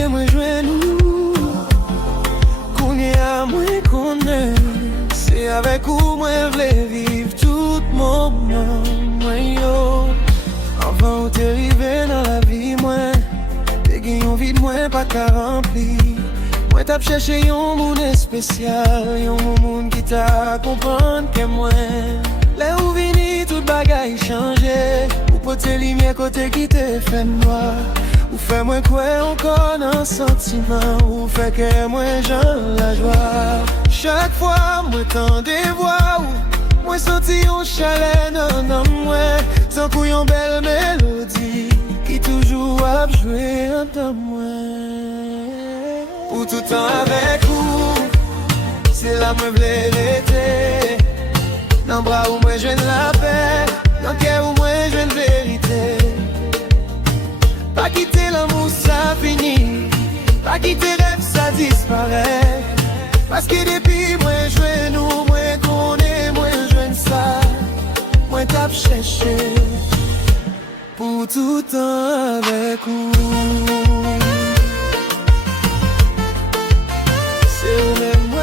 que moi joue nous. Qu'on y a moins qu'on est. C'est avec où moi v'lais vivre tout moment. Moi yo. Avant où t'es arrivé dans la vie, moi. T'es gagné envie de moi pas qu'à remplir. Moi t'as cherché un monde spécial. Un monde qui t'a comprendre que moi. Là où vini tout bagaille changé. Ou peut te lumière côté qui te fait noir. Ou fait moi quoi encore un sentiment. Ou fait que moi j'en la joie. Chaque fois moi t'en dévoie. Moi senti un chalet dans moi. Sans couillon belle mélodie. Qui toujours a joué en moi. Ou tout temps avec vous. C'est là moi v'lais l'été. Dans bras où moi je la paix. Dans cœur où moi je vérité. Pas quitter l'amour ça finit. Pas quitter rêve ça disparaît. Parce que depuis moi je nous. Moi qu'on est moi je ça. Moi tape cherché. Pour tout temps avec vous. C'est où même moi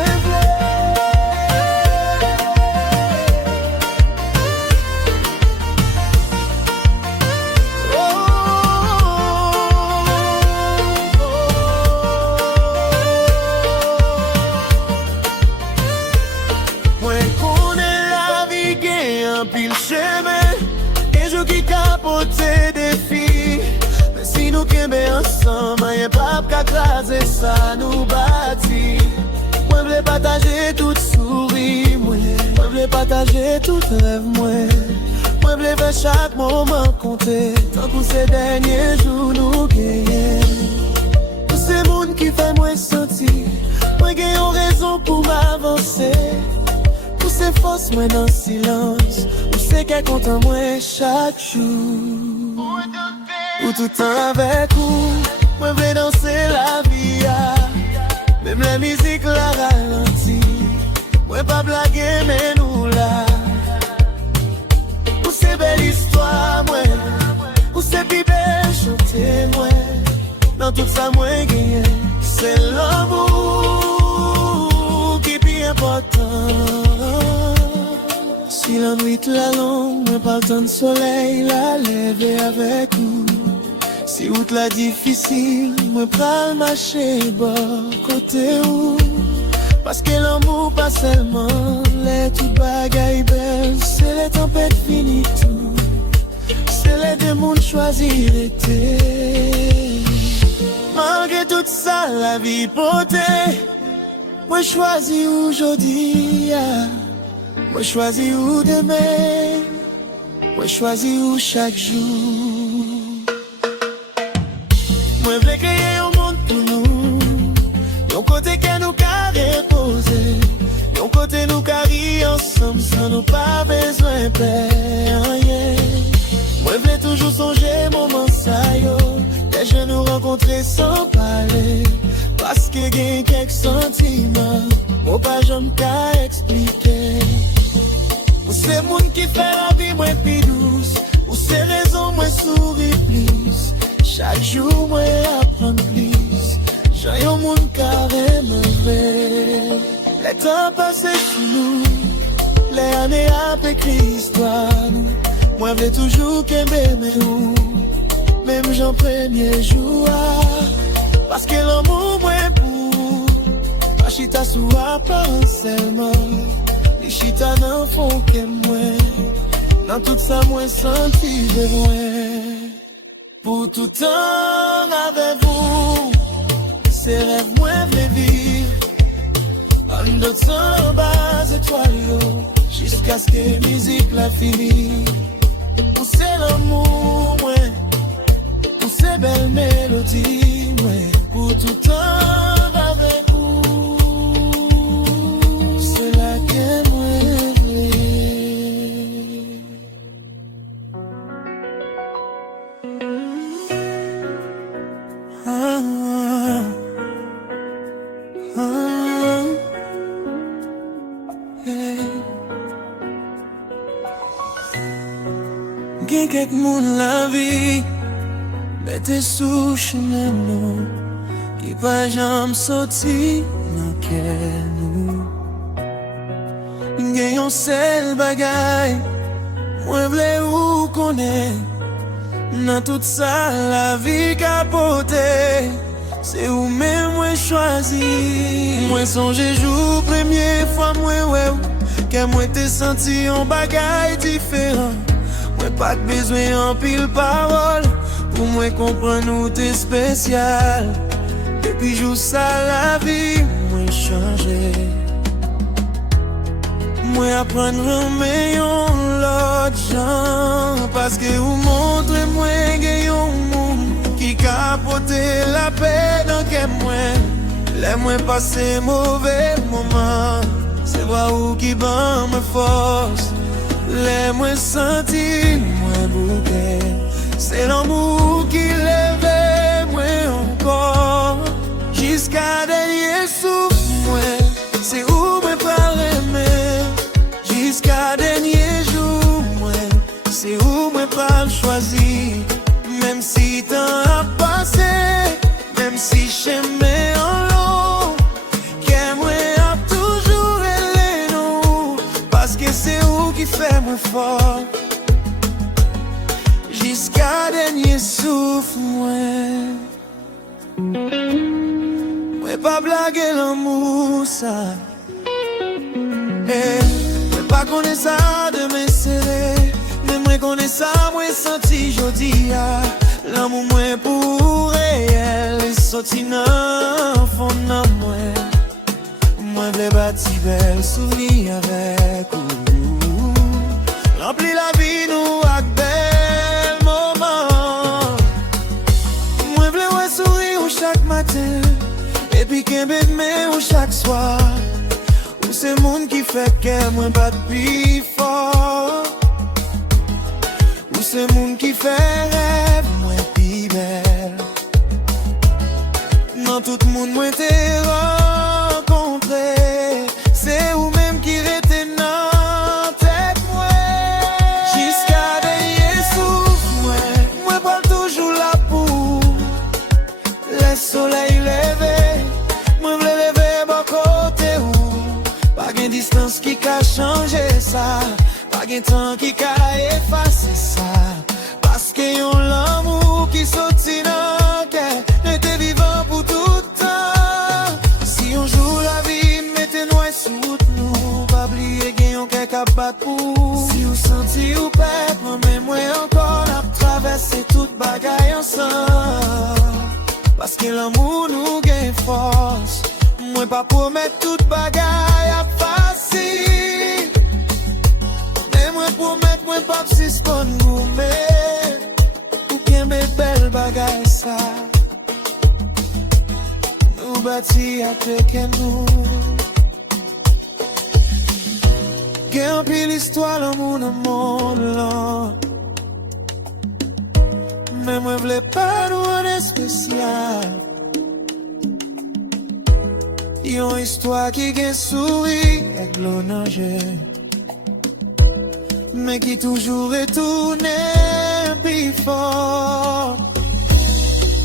pile chemin et je qui capote des filles. Mais si nous kembe ensemble, y'a pas qu'à craser ça nous bâtit. Moi v'lais partager toute souris, moi v'lais partager tout rêve, moi v'lais faire chaque moment compter. Tant pour ces derniers jours nous gagner. Tous ces mondes qui fait moi sentir, moi gagne raison pour m'avancer. Tous ces forces moi dans le silence. Où c'est qu'elle compte en moi chaque jour. Ou tout le temps avec vous. Moi v'lais danser la vie. Même la musique la ralentit. Moi pas blaguer mais nous là. Où c'est belle histoire moi. Où c'est plus belle chanter moi. Dans tout ça moi gagné. C'est l'amour qui est plus important. Si la nuit la longue, moi pas le temps de soleil, la lever avec vous. Si route la difficile, moi pas le marcher bord côté où. Parce que l'amour pas seulement les toutes bagailles belles, c'est les tempêtes finies tout. C'est les deux mondes choisir l'été. Malgré tout ça, la vie potée, moi choisis aujourd'hui. Moi choisis où demain, moi choisis où chaque jour. Moi v'lais créer un monde pour nous. Yon côté que nous qu'a reposer. Yon côté nous qu'a rire ensemble sans nous pas besoin de rien. Moi v'lais toujours songer moment ça yo. Les jeunes nous rencontrer sans parler. Parce que gagne quelques sentiments. Moi pas j'aime qu'à expliquer. Ou c'est moun qui fait la vie moins plus douce. Ou c'est raison moins souris plus. Chaque jour moi apprends plus. J'ai un monde carrément vrai. Les temps passés sous nous. Les années après écrit histoire. Moi v'lais toujours qu'aimer mais où. Même j'en premier jour. Parce que l'amour moins pour. Pas chita sous apparence seulement. Les chita n'en font que moi. Dans tout ça moi senti besoin. Pour tout temps avec vous. Ces rêves moi v'lais vivre. En d'autres en bas étoiles. Jusqu'à ce que musique la finisse. Pour c'est l'amour moi. Pour ces belles mélodies moi. Pour tout temps avec vous. C'est là que moi v'lais. Gen kek moun la vie, mettez sous chemin. qui pas jamais sorti dans quel nous. Gagnons seul bagaille, moi v'lais ou connaît. Dans toute ça, la vie capote. C'est où même moi choisi. Moi songe jour première fois moi ouais. Que moi t'ai senti en bagaille différent. Moi pas de besoin en pile parole. Pour moi comprendre nous t'es spécial. Depuis jour ça la vie moi changé. Moi apprendre meilleur l'autre gens. Parce que vous montrez moi gagnons qui capote la paix dans quel moi. Les moi passer mauvais moments. C'est vrai où qui bat me force. Les moi senti moi bouquet. C'est l'amour qui lève moi encore. Jusqu'à dernier souffle moi. C'est où moi parler. Jusqu'à dernier jour moi. C'est où moi pas choisir. Même si t'en as passé, même si j'aimais en l'eau, qu'aime-moi a toujours aimé nous, parce que c'est où qui fait moi fort, jusqu'à dernier souffle moi. Moi pas blaguer l'amour ça, moi pas connaître ça de mes serrés. Mais moi connais ça, moi senti jodi a. L'amour moi pour réel est sorti dans fond de moi. Moi v'lais bâti belle souvenir avec vous. Rempli la vie nous avec bel moment. Moi v'lais ouais sourire chaque matin. Et puis qu'un bête mais chaque soir. Ou c'est monde qui fait que moi bat plus fort. C'est monde qui fait rêve, moi plus belle. Dans tout le monde, moi t'ai rencontré. C'est vous même qui rete dans tête, moi. Jusqu'à dernier souffle, moi pas toujours là pour le soleil levé. Moi v'lais lever bon côté où pas de distance qui a changé ça. Pas de temps qui a effacé ça. Parce que yon l'amour qui sortit dans le cœur. Était vivant pour tout le temps. Si on joue la vie, mettez-nous sous nous. Pas oublier qu'il y a quelqu'un qui bat pour. Si vous sentez ou perdre, moi-même encore la traverser toute bagaille ensemble. Parce que l'amour nous gagne force. Moi pas promettre toute bagaille à facile. Moi promettre, moi pas si spon gourmet. Ou bien mes belles bagailles ça. Nous bâtis avec nous. Qu'un pile l'histoire l'amour dans mon monde. Mais moi v'lais pas nous rendre spécial. Yon histoire qui gagne souris avec l'honneur. Mais qui toujours retourne plus fort.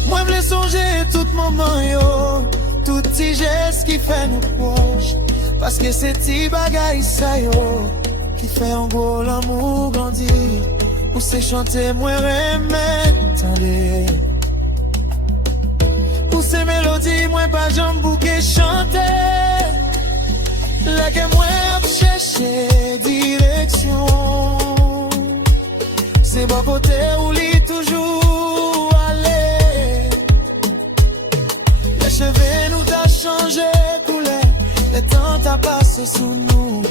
Moi v'lais songer tout moment yo, tout petit geste qui fait nous proches. Parce que c'est petit bagaille ça yo, qui fait en gros l'amour grandir. On sait chanter moi remettre, attendez. Pour ces mélodies moi pas jambe bouquet chanter. Là que moi chercher direction. C'est bon côté où l'y toujours aller. Les cheveux nous t'a changé couleur. Le temps t'a passé sous nous.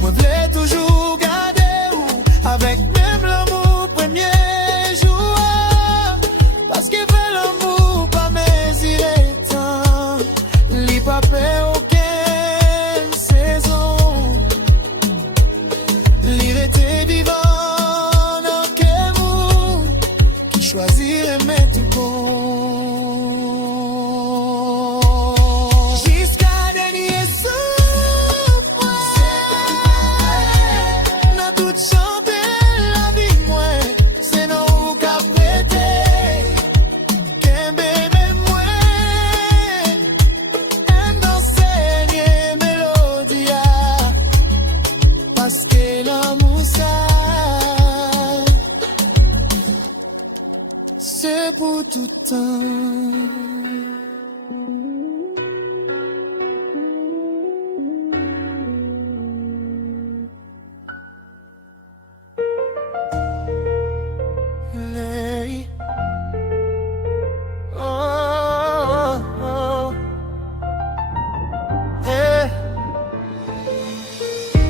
Moi v'lais toujours garder où. Avec même l'amour premier jour. Parce que fait l'amour pas mesurer tant. L'y pas peur aucun. Choisir et mettre bon. Jusqu'à dernier souffle. moi tout le temps.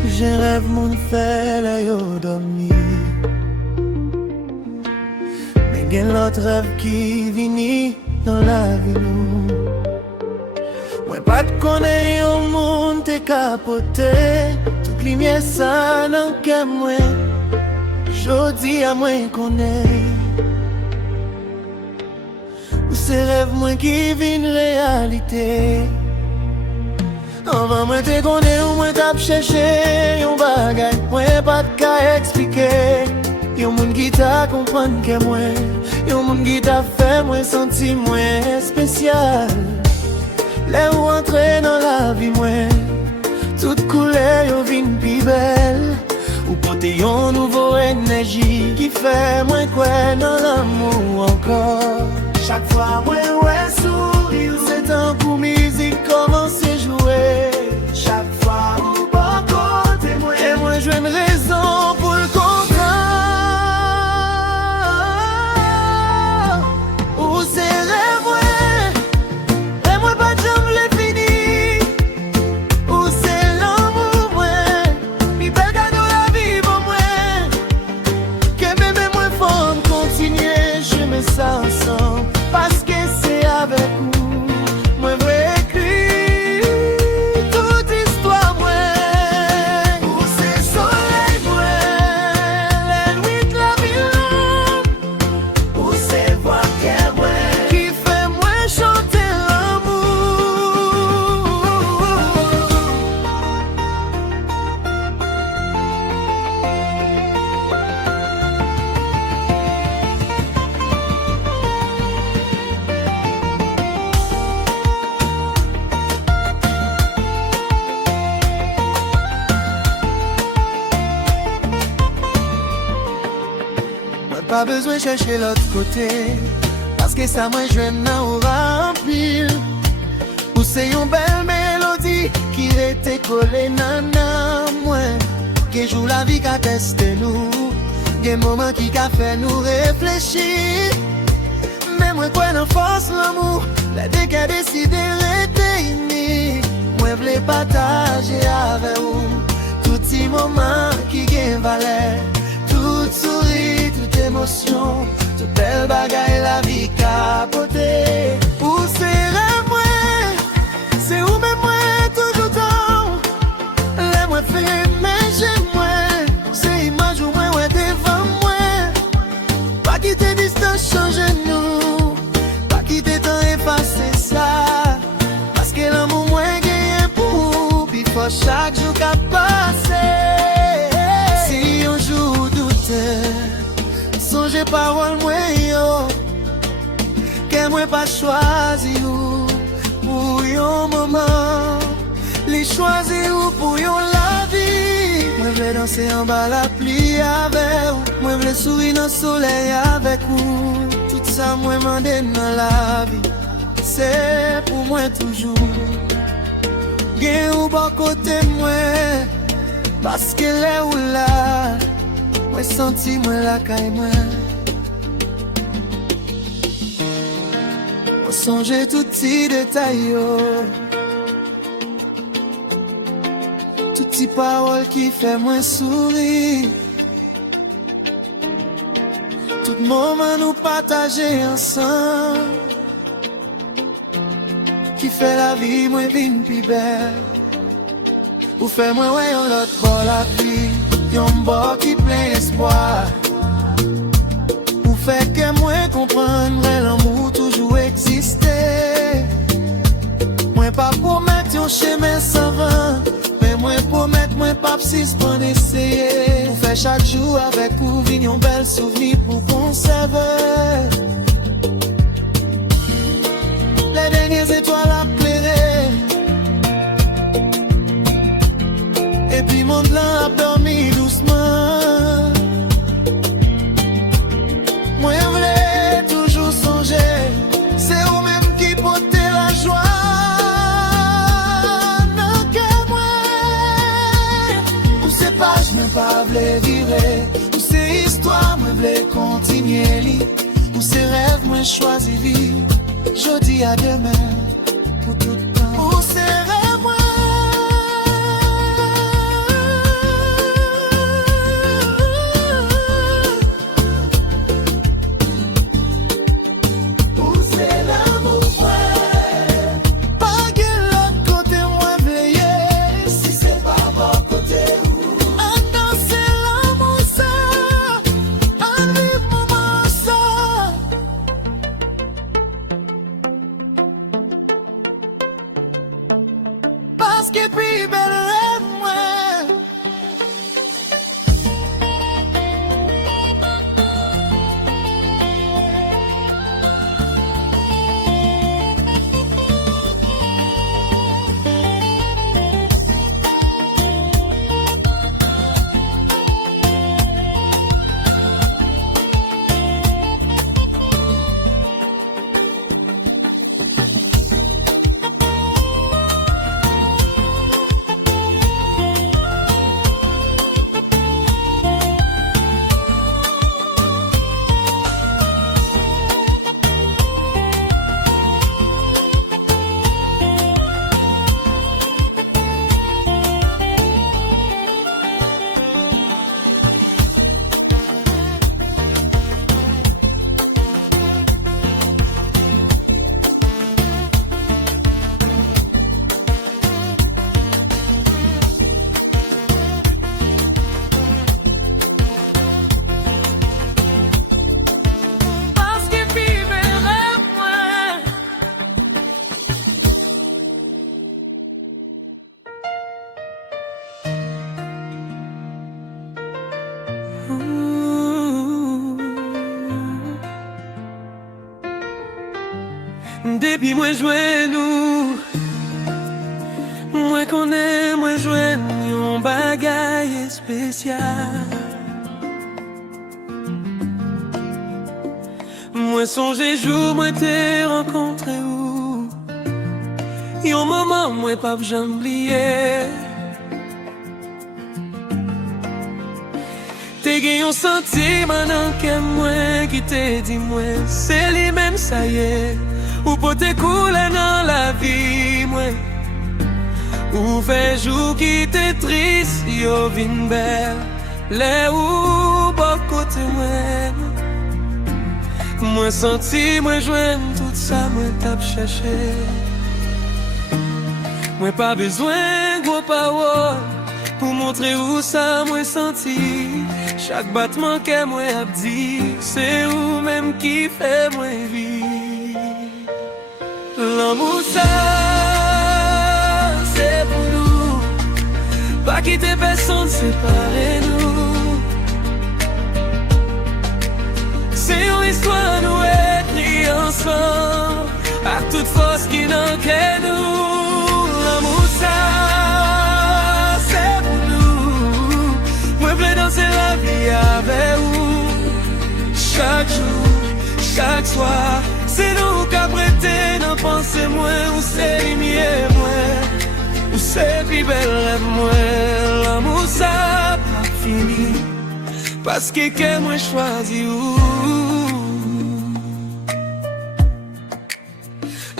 Je rêve mon fait là yo dormi. Mais gen l'autre rêve qui vini dans la vie nous. Moi pas de connaître au monde te capoté. Toute lumière ça dans que moi. Jodi à moi connaît. Ou ces rêves moi qui viennent réalité. Avant moi te connais ou moi t'ap cherché yon bagay. Moi pas de cas expliquer. Yon moun qui t'a comprendre que moi. Yon moun qui t'a fait moi sentir moi spécial. Les ou entrer dans la vie moi. Toute couleur yon vin pi belle. Ou porter yon nouveau énergie qui fait moi quoi dans l'amour encore. Chaque fois moi ouais sourire. C'est un coup musique commence à jouer. Chaque fois ou pas côté moi. Et moi je une raison pour le contraire. Ou c'est rêve ouais. Et moi pas de jambe les fini. Ou c'est l'amour ouais. Mi bel cadeau la vie pour moi. Que bébé moi faut continuer. Je me sens ensemble. Parce que c'est avec nous. Moi vrai écrit toute histoire moi. Où c'est soleil moi. Les nuits de la ville. Où c'est voir qu'elle moi. Qui fait moi chanter l'amour. Pas besoin de chercher l'autre côté. Parce que ça moi je n'en remplir. Ou c'est une belle mélodie qui était collée nana moi. Qui joue la vie qu'a testé nous. Des moments qui a fait nous réfléchir. Mais moi quoi dans force l'amour. La dès qu'a décidé d'être unis. Moi voulais partager avec vous. Tous ces moments qui gagnent valeur. Tout sourire, toute émotion, toute belle bagaille, la vie capotée. Où c'est rêve moi, c'est où même moi, toujours temps. Les moi fait, mais j'aime moi. C'est image où moi, ouais, devant moi. Pas quitter distance, changer nous. Pas quitter temps, effacer ça. Parce que l'amour, moi, gagne pour. Puis faut chaque jour qu'à passer. Si un jour songez parole moi yo. Que moi pas choisi ou pour un moment. Les choisir ou pour yon la vie. Moi vais danser en bas la pluie avec ou. Moi vais sourire dans le soleil avec ou. Tout ça moi m'en dans la vie. C'est pour moi toujours. Gen ou bon côté moi. Parce que là ou là. Moi senti moi la caille moi. Moi songe tout petit détail yo. Tout petit parole qui fait moi sourire. Tout moment nous partager ensemble. Qui fait la vie moi vin pi belle. Ou fait moi ouais on l'autre bord la vie. Yon bon qui plein espoir. Ou fait que moi comprendre l'amour toujours exister. Moi pas promettre yon chemin sans vent. Mais moi promettre moi pas suspendre essayer. Ou fait chaque jour avec vous yon bel souvenir pour conserver. Les dernières étoiles à plairer. Et puis mon blanc a dormi doucement. Moi je voulais toujours songer. pas vle vivre. Ou ces histoires, moi vle continuer li. Ou ces rêves, moi choisi vivre. Jodi à demain, pour tout le temps. Ou ces rêves, moi. Parce que plus belle rêve, moi. Depuis moi joue nous, moi connais, moi joue un bagaille spécial. Moi songe jour, moi t'ai rencontré où, un moment moi pas jamais oublié. T'es gagné un sentiment dans que moi qui t'ai dit moi, c'est les mêmes ça y est. Ou pour te couler dans la vie, moi. Ou fait jour qui t'es triste, yo vin belle. Les ou bon côté moi. Moi senti, moi joine tout ça, moi t'ap cherché. Moi pas besoin gros parole pour montrer où ça moi senti. Chaque battement que moi a dit, c'est ou même qui fait moi vivre. L'amour ça, c'est pour nous. Pas quitter personne, séparer nous. C'est une histoire nous écrite ensemble, à toute force qui n'en qu'est nous. L'amour ça, c'est pour nous. Moi je danser la vie avec vous. Chaque jour, chaque soir, c'est nous qui prêté dans penser moins. Ou c'est lumière moins, ou c'est plus belle rêve moins. L'amour ça pas fini, parce que moi choisi ou.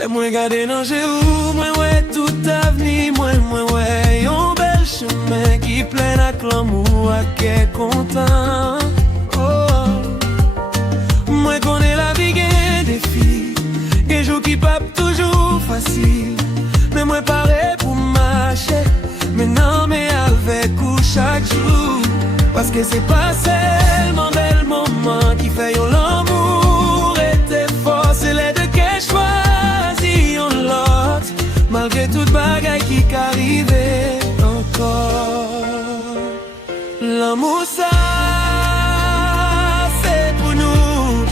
Et moi garder dans j'ai où, moi ouais tout avenir, moi ouais un bel chemin qui plein avec l'amour à qui est content. Moi connais la vie des filles, des jours qui papent toujours facile. Mais moi pareil pour marcher, mais non mais avec vous chaque jour. Parce que c'est pas seulement bel moment qui fait l'amour et tes forces, c'est les deux qui choisissent l'autre. Malgré toute bagaille qui qu'arrive encore. L'amour ça, c'est pour nous.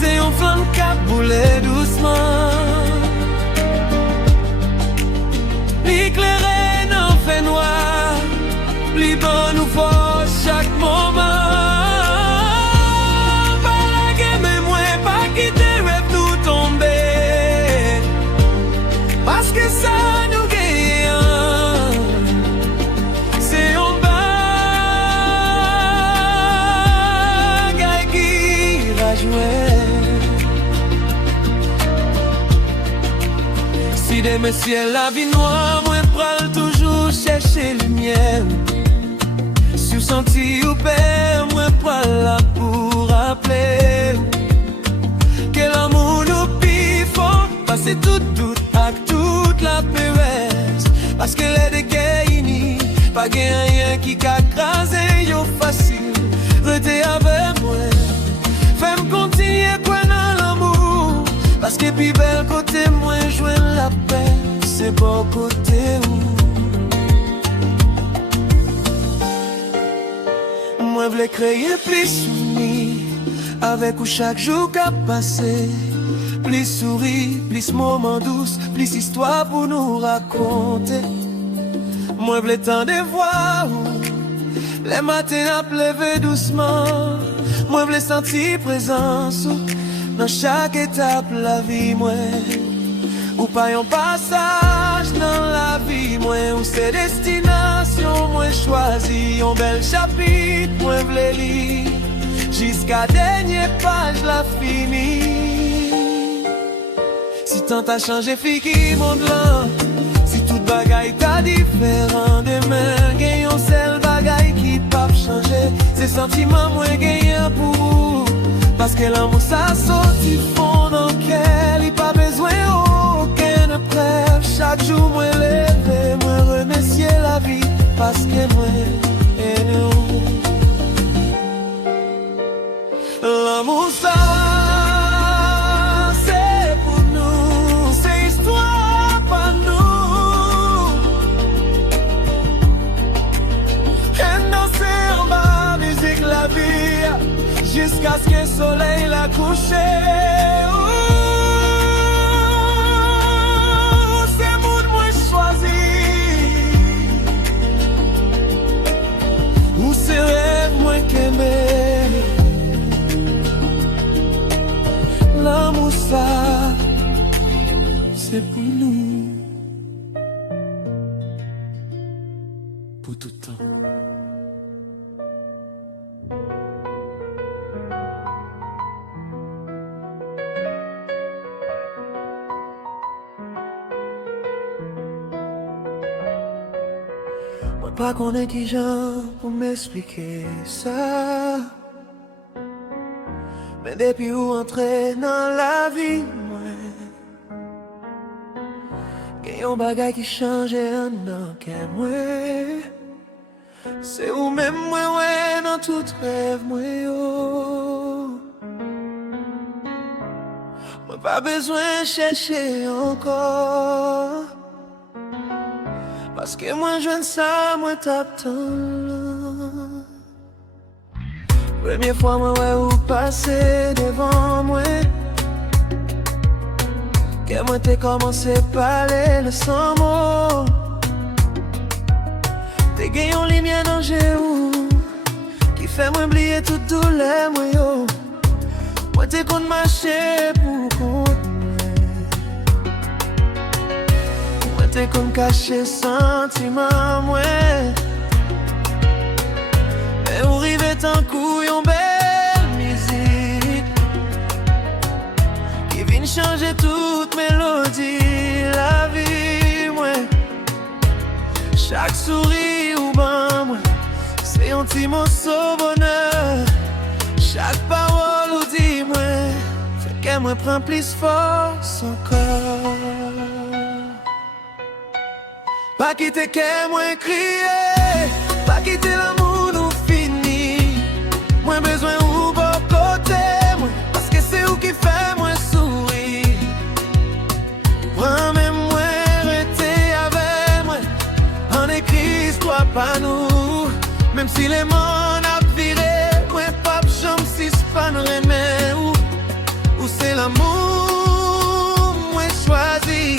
C'est un flamme qui a boulé doucement. L'éclairé n'en fait noir, plus bon nous faut chaque moment. Pas la guerre mais moi pas quitter rêve nous tomber. Parce que ça nous gagne, c'est un Monsieur la vie noire, moi pral toujours chercher lumière. Sur senti ou père, moi pral là pour rappeler que l'amour nous fort, passer tout doute avec toute la péresse. Parce que les dégaini, pas rien qui qu'a crasé yo facile. Rete avec moi, fais-moi continuer quoi dans l'amour. Parce que plus belle côté moi joindre la paix, c'est bon côté où moi voulais créer plus souvenirs avec où chaque jour qu'a passé. Plus sourire, plus moments douces, plus histoire pour nous raconter. Moi voulais tant de voir les matins à pleuver doucement. Moi voulais sentir présence dans chaque étape la vie moi. Ou pas un passage dans la vie moi, ou c'est destination moi choisi. Un bel chapitre moi voulais lire jusqu'à dernière page la fini. Si tant a changé fiki monde là, si toute bagaille t'a différent demain, gagne un seul bagaille qui pas changer. C'est sentiment moins gagnant pour vous. Parce que l'amour ça sorti fond dans quel il pas besoin aucune preuve. Chaque jour moi lever, moi remercier la vie. Parce que moi et nous l'amour ça c'est pour nous, c'est histoire pas nous. Et danser en bas, musique la vie jusqu'à ce que le soleil la couche. C'est mon moi choisi, ou c'est rêve moi qu'aimer. L'amour ça, c'est pour nous, pour tout le temps. Moi pas connais qui gens pour m'expliquer ça. Mais depuis où entrer dans la vie, moi, y'a un bagay qui change en dans qu'est moi. C'est où même moi, ouais, dans tout rêve, moi, yo. Moi pas besoin de chercher encore. Parce que moi, je ne sais, moi, t'attends. Première fois, moi, ouais, ou passer devant moi. Que moi, t'ai commencé à parler le sans mots. T'es gagné en lumière dans où qui fait moi oublier toute douleur, moi, yo. Moi, t'es qu'on marcher pour compte. Moi, t'es qu'on cacher sentiment, moi. Mais où rive tant couille en belle musique qui vient changer toute mélodie, la vie, moi. Chaque sourire ou ban, moi, c'est un petit morceau bonheur. Chaque parole ou dit, moi, fait qu'elle me prend plus force encore. Pas quitter qu'elle moi crier, pas quitter l'amour nous fini. Moins besoin ou bon côté, moi, parce que c'est où qui fait moi sourire. Moi-même, moi, rester avec moi, en écrit histoire pas nous. Même si les mondes a viré, moi, pas j'aime si c'est pas nous remet où c'est l'amour, moi choisi.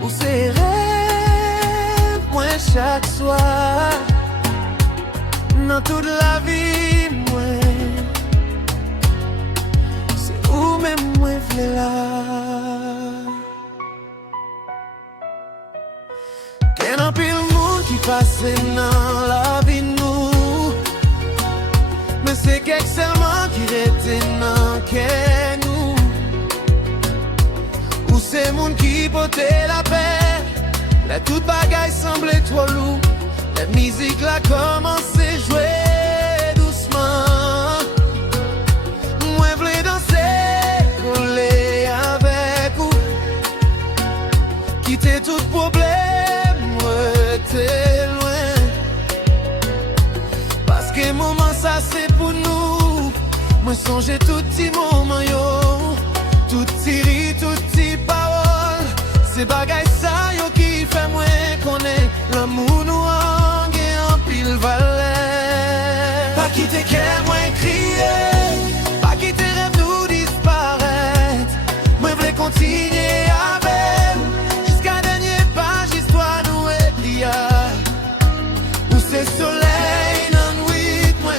Où c'est rêve, moi chaque soir. Dans toute la vie, moi, c'est où même moi v'lais là. Qu'un en pile monde qui passe dans la vie nous. Mais c'est quelque seulement qui reste dans qu'est nous. Où c'est moun qui pote la paix. La toute bagaille semblait trop lourd. La musique la commencé jouer doucement. Moi v'lais danser, coller avec vous, quitter tout problème, moi t'es loin. Parce que moment ça c'est pour nous. Moi songe tout petit moment yo, tout petit rire, tout petit parole. C'est bagaille ça yo qui fait moi connaître l'amour nous en pile valeur. Pas quitter qu'elle moi crier, pas quitter rêve nous disparaître. Moi v'lais continuer avec jusqu'à dernier page histoire nous écrire. Où c'est soleil non nuit moi,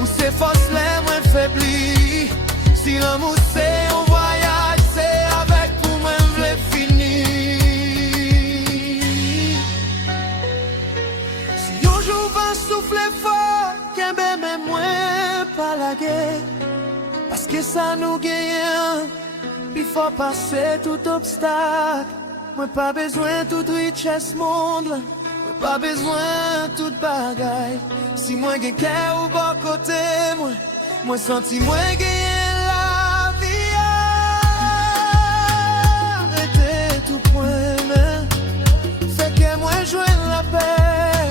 où c'est force les moins faiblis. Si l'amour c'est un voyage, c'est avec pour moi v'lais finir. Si un jour va souffler fort, qu'un bébé moins pas la guerre. Parce que ça nous gagne, il faut passer tout obstacle. Moi pas besoin toute richesse monde, moi pas besoin toute bagaille. Si moi j'ai cœur au bon côté, moi senti moi gagner la vie. Arrêtez tout point, mais fait que moi joindre la paix.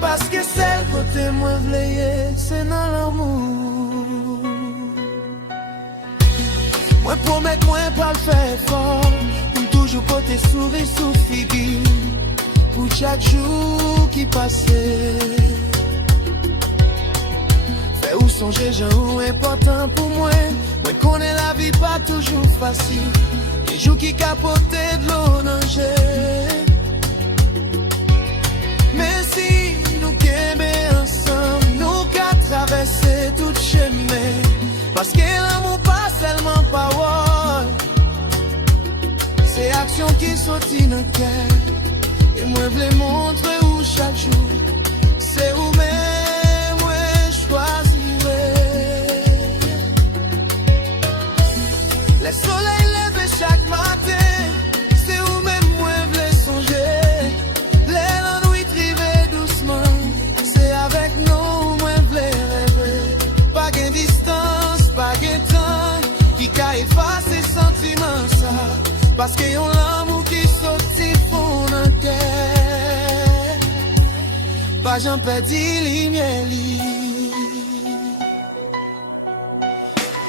Parce que c'est le côté moi v'lais, c'est dans l'amour. Moi promettre moi pas le faire fort, toujours porter sourire sous figure pour chaque jour qui passait. Fait où songer gens important pour moi. Moi connais la vie pas toujours facile, les jours qui capotaient de l'eau danger. Mais si nous qu'aimer ensemble, nous qu'à traverser tout chemin. Parce que l'amour pas seulement parole, c'est action qui sortit dans le cœur. Et moi v'lais montrer où chaque jour, c'est où même moi choisirais. Le soleil levé chaque matin, c'est où même moi v'lais songer. L'air en nuit trivé doucement, c'est avec nous moi v'lais rêver. Pas gain distance, pas gain temps, qui qu'a effacé sentiment ça. Parce que yon l'amour qui sorti fond dans le cœur. Pas j'en perds lumière li.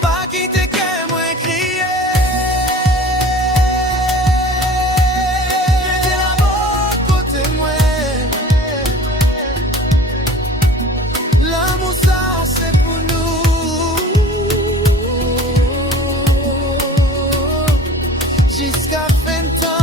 Pas quitter que moi crier. Mettez la bonne côté moi. L'amour ça c'est pour nous. Jusqu'à fin de temps.